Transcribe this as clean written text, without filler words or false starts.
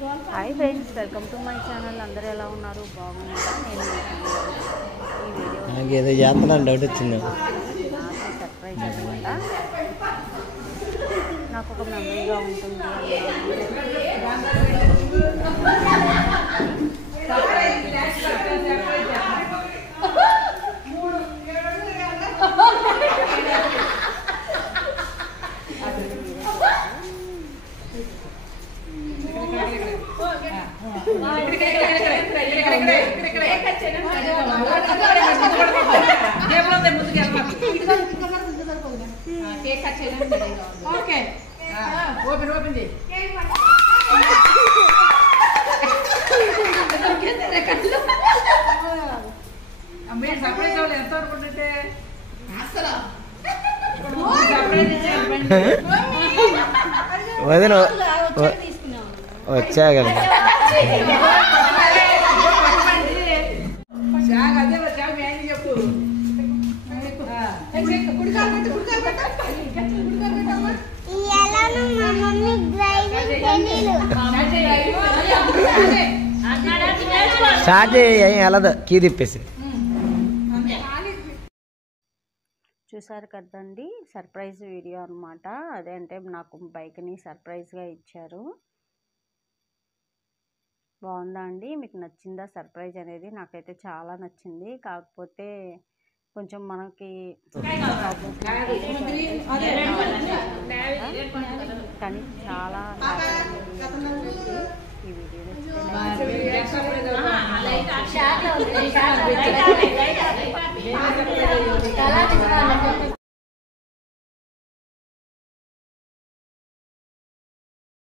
Hi friends, welcome to my channel. అందరూ ఎలా ఉన్నారు? బాగున్నారా? నేను ఈ వీడియో ఏదో చేస్తున్నాను, డౌట్ వచ్చింది. నాకు సర్ప్రైజ్ అనమాట. నాకు ఒక మెమరీగా ఉంటుంది వదిన వచ్చా కదా. స్టార్ట్ వెళ్ళదు, కీ తిప్పేసి. చూసారు కదండి, సర్ప్రైజ్ వీడియో అనమాట. అదే అంటే నాకు బైక్ని సర్ప్రైజ్గా ఇచ్చారు. బాగుందా అండి? మీకు నచ్చిందా సర్ప్రైజ్ అనేది? నాకైతే చాలా నచ్చింది. కాకపోతే కొంచెం మనకి కానీ చాలా ఈ వీడియో